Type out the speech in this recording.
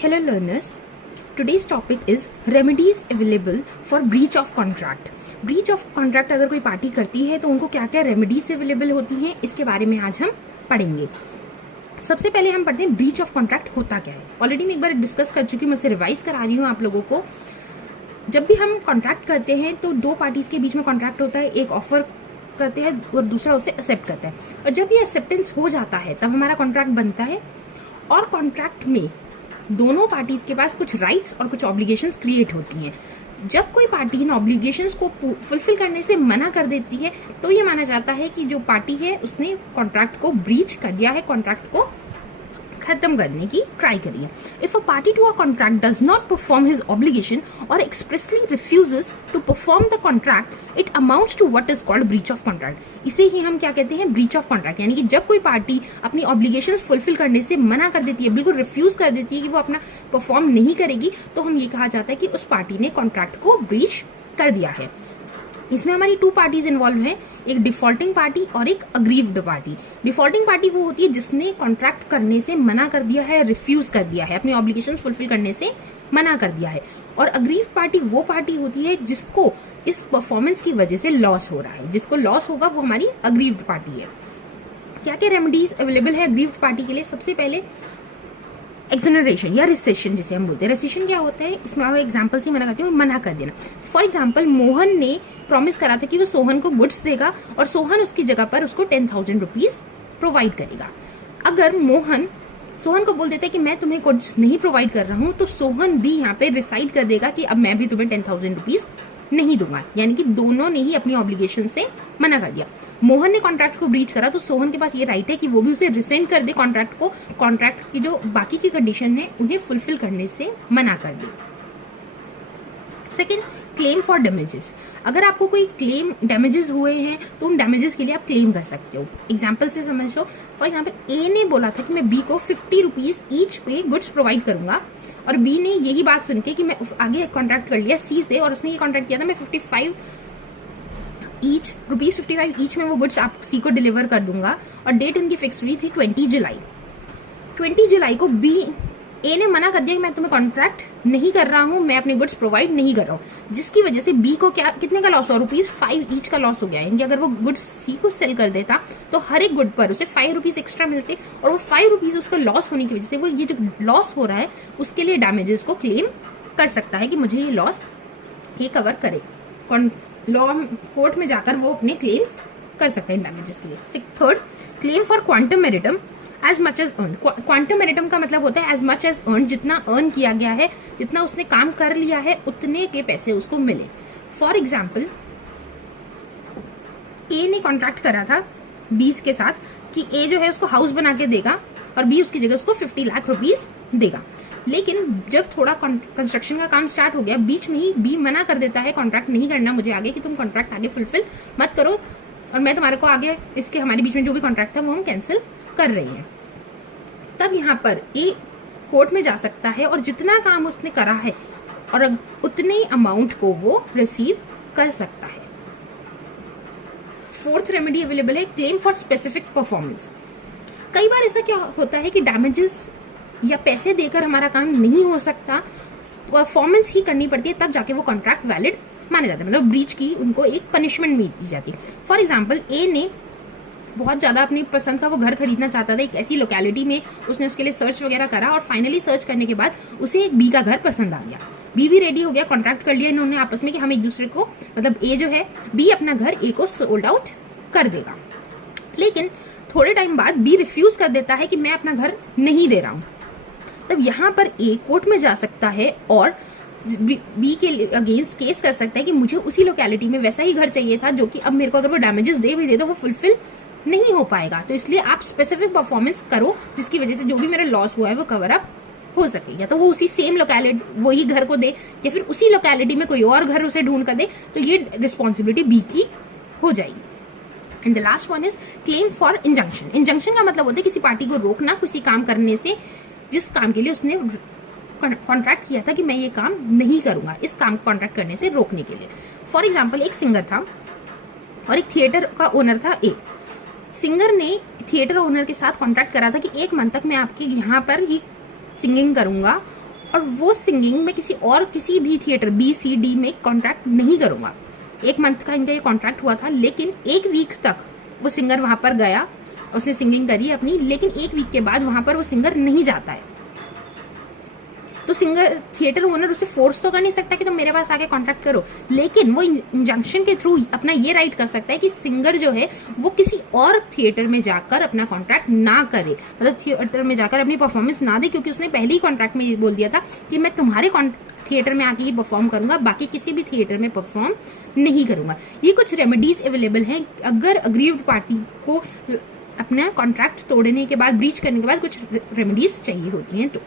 Hello learners, today's topic is remedies available for breach of contract. Breach of contract अगर कोई party करती है तो उनको क्या क्या रेमेडीज अवेलेबल होती हैं, इसके बारे में आज हम पढ़ेंगे। सबसे पहले हम पढ़ते हैं ब्रीच ऑफ कॉन्ट्रैक्ट होता क्या है। ऑलरेडी मैं एक बार डिस्कस कर चुकी हूँ, मैं उसे रिवाइज करा रही हूँ आप लोगों को। जब भी हम कॉन्ट्रैक्ट करते हैं तो दो पार्टीज के बीच में कॉन्ट्रैक्ट होता है, एक ऑफर करते हैं और दूसरा उसे एक्सेप्ट करता है, और जब ये एक्सेप्टेंस हो जाता है तब हमारा कॉन्ट्रैक्ट बनता है। और कॉन्ट्रैक्ट में दोनों पार्टीज के पास कुछ राइट्स और कुछ ऑब्लिगेशंस क्रिएट होती हैं। जब कोई पार्टी इन ऑब्लिगेशंस को फुलफिल करने से मना कर देती है तो ये माना जाता है कि जो पार्टी है उसने कॉन्ट्रैक्ट को ब्रीच कर दिया है, कॉन्ट्रैक्ट को खत्म करने की ट्राई करी है। If a party to a contract does not perform his obligation और expressly refuses to perform the contract, it amounts to what is called breach of contract. इसे ही हम क्या कहते हैं, ब्रीच ऑफ कॉन्ट्रैक्ट। यानी कि जब कोई पार्टी अपनी ऑब्लिगेशन फुलफिल करने से मना कर देती है, बिल्कुल रिफ्यूज कर देती है कि वो अपना परफॉर्म नहीं करेगी, तो हम ये कहा जाता है कि उस पार्टी ने कॉन्ट्रैक्ट को ब्रीच कर दिया है। इसमें हमारी टू पार्टीज इन्वॉल्व हैं, एक डिफॉल्टिंग पार्टी और एक अग्रीव्ड पार्टी। डिफॉल्टिंग पार्टी वो होती है जिसने कॉन्ट्रैक्ट करने से मना कर दिया है, रिफ्यूज कर दिया है, अपनी ऑब्लिगेशन फुलफिल करने से मना कर दिया है। और अग्रीव्ड पार्टी वो पार्टी होती है जिसको इस परफॉर्मेंस की वजह से लॉस हो रहा है। जिसको लॉस होगा वो हमारी अग्रीव्ड पार्टी है। क्या क्या रेमेडीज अवेलेबल है अग्रीव्ड पार्टी के लिए? सबसे पहले एक्सोनरेशन या रिसेशन जिसे हम बोलते हैं। रिसेशन क्या होता है, इसमें आप एग्जांपल से मना करती हूँ, मना कर देना। फॉर एग्जांपल, मोहन ने प्रॉमिस करा था कि वो सोहन को गुड्स देगा और सोहन उसकी जगह पर उसको 10,000 रुपीज प्रोवाइड करेगा। अगर मोहन सोहन को बोल देता है कि मैं तुम्हें गुड्स नहीं प्रोवाइड कर रहा हूँ, तो सोहन भी यहाँ पे डिसाइड कर देगा कि अब मैं भी तुम्हें 10,000 रुपीज नहीं दूंगा। यानी कि दोनों ने ही अपनी ऑब्लिगेशन से मना कर दिया। मोहन ने कॉन्ट्रैक्ट को ब्रीच करा तो सोहन के पास ये राइट है कि वो भी उसे रिसेंड कर दे कॉन्ट्रैक्ट को, कॉन्ट्रैक्ट की जो बाकी की कंडीशन है उन्हें फुलफिल करने से मना कर दे। Second, claim for damages. अगर आपको कोई क्लेम डैमेजेस हुए हैं तो उन डैमेजेस के लिए आप क्लेम कर सकते हो। एग्जाम्पल से समझ लो। फॉर एग्जाम्पल, ए ने बोला था कि मैं बी को 50 रुपीज ईच पे गुड्स प्रोवाइड करूंगा, और बी ने यही बात सुन के कि मैं आगे कॉन्ट्रैक्ट कर लिया सी से, और उसने ये कॉन्ट्रैक्ट किया था मैं 55 ईच में वो गुड्स आप सी को डिलीवर कर दूंगा, और डेट उनकी फिक्स हुई थी 20 जुलाई। 20 जुलाई को ए ने मना कर दिया कि मैं तुम्हें कॉन्ट्रैक्ट नहीं कर रहा हूं, मैं अपने गुड्स प्रोवाइड नहीं कर रहा हूं, जिसकी वजह से बी को कितने का लॉस हुआ, ₹5 ईच का लॉस हो गया। यानी कि अगर वो गुड्स सी को सेल कर देता तो हर एक गुड पर उसे ₹5 एक्स्ट्रा मिलते, और वो ₹5 उसका लॉस होने की वजह से वो ये जो लॉस हो रहा है उसके लिए डैमेजेस को क्लेम कर सकता है कि मुझे ये लॉस ये कवर करे। लॉ कोर्ट में जाकर वो अपने क्लेम्स कर सकते हैं डैमेजेस के लिए। Third, claim for quantum meruit as much as earn. Quantum meruit का मतलब होता है एज मच एज अर्न, जितना अर्न किया गया है, जितना उसने काम कर लिया है उतने के पैसे उसको मिले। फॉर एग्जाम्पल, ए ने कॉन्ट्रैक्ट करा था बी के साथ कि ए जो है उसको हाउस बना के देगा और बी उसकी जगह उसको 50 लाख रुपीज देगा। लेकिन जब थोड़ा कंस्ट्रक्शन का काम स्टार्ट हो गया, बीच में ही बी मना कर देता है कॉन्ट्रैक्ट नहीं करना मुझे आगे, कि तुम कॉन्ट्रैक्ट आगे फुलफिल मत करो और मैं तुम्हारे को आगे इसके हमारे बीच में जो भी कॉन्ट्रैक्ट था वो हम कैंसिल कर रही हैं। तब यहाँ पर ए कोर्ट में जा सकता है और जितना काम उसने करा है और उतने अमाउंट को वो रिसीव कर सकता है। फोर्थ रेमेडी अवेलेबल है, क्लेम फॉर स्पेसिफिक परफॉर्मेंस। कई बार ऐसा क्या होता है कि डैमेजेस या पैसे देकर हमारा काम नहीं हो सकता, परफॉर्मेंस ही करनी पड़ती है, तब जाके वो कॉन्ट्रैक्ट वैलिड माना जाता है, मतलब ब्रीच की उनको एक पनिशमेंट दी जाती है। फॉर एग्जाम्पल, ए ने बहुत ज़्यादा अपनी पसंद का वो घर खरीदना चाहता था एक ऐसी लोकेलिटी में, उसने उसके लिए सर्च वगैरह करा और फाइनली सर्च करने के बाद उसे एक बी का घर पसंद आ गया। बी भी रेडी हो गया, कॉन्ट्रैक्ट कर लिया इन्होंने आपस में कि हम एक दूसरे को, मतलब ए जो है बी अपना घर ए को सोल्ड आउट कर देगा। लेकिन थोड़े टाइम बाद बी रिफ्यूज कर देता है कि मैं अपना घर नहीं दे रहा हूँ। तब यहाँ पर ए कोर्ट में जा सकता है और बी के अगेंस्ट केस कर सकता है कि मुझे उसी लोकेलिटी में वैसा ही घर चाहिए था जो कि अब मेरे को अगर वो डैमेजेस दे भी दे तो वो फुलफिल नहीं हो पाएगा, तो इसलिए आप स्पेसिफिक परफॉर्मेंस करो जिसकी वजह से जो भी मेरा लॉस हुआ है वो कवर अप हो सके। या तो वो उसी सेम लोकेलिटी वही घर को दे या फिर उसी लोकेलिटी में कोई और घर उसे ढूंढ कर दे, तो ये रिस्पॉन्सिबिलिटी बी की हो जाएगी। And the last one is claim for injunction. Injunction का मतलब होता है किसी पार्टी को रोकना किसी काम करने से जिस काम के लिए उसने कॉन्ट्रैक्ट किया था कि मैं ये काम नहीं करूंगा, इस काम को कॉन्ट्रैक्ट करने से रोकने के लिए। फॉर एग्जाम्पल, एक सिंगर था और एक थिएटर का ओनर था ए। सिंगर ने थिएटर ओनर के साथ कॉन्ट्रैक्ट करा था कि 1 मंथ तक मैं आपके यहाँ पर ही सिंगिंग करूंगा और वो सिंगिंग मैं किसी भी थिएटर BCD में कॉन्ट्रैक्ट नहीं करूँगा। 1 मंथ का इनका ये कॉन्ट्रैक्ट हुआ था, लेकिन 1 वीक तक वो सिंगर वहाँ पर गया, उसने सिंगिंग करी अपनी, लेकिन 1 वीक के बाद वहाँ पर वो सिंगर नहीं जाता है। तो सिंगर थिएटर ओनर उसे फोर्स तो कर नहीं सकता कि तुम मेरे पास आके कॉन्ट्रैक्ट करो, लेकिन वो इंजंक्शन के थ्रू अपना ये राइट कर सकता है कि सिंगर जो है वो किसी और थिएटर में जाकर अपना कॉन्ट्रैक्ट ना करे, मतलब थिएटर में जाकर अपनी परफॉर्मेंस ना दे, क्योंकि उसने पहले ही कॉन्ट्रैक्ट में ये बोल दिया था कि मैं तुम्हारे थिएटर में आके ही परफॉर्म करूंगा, बाकी किसी भी थिएटर में परफॉर्म नहीं करूंगा। ये कुछ रेमेडीज अवेलेबल हैं अगर अग्रीव्ड पार्टी को अपना कॉन्ट्रैक्ट तोड़ने के बाद, ब्रीच करने के बाद कुछ रेमेडीज चाहिए होती हैं तो।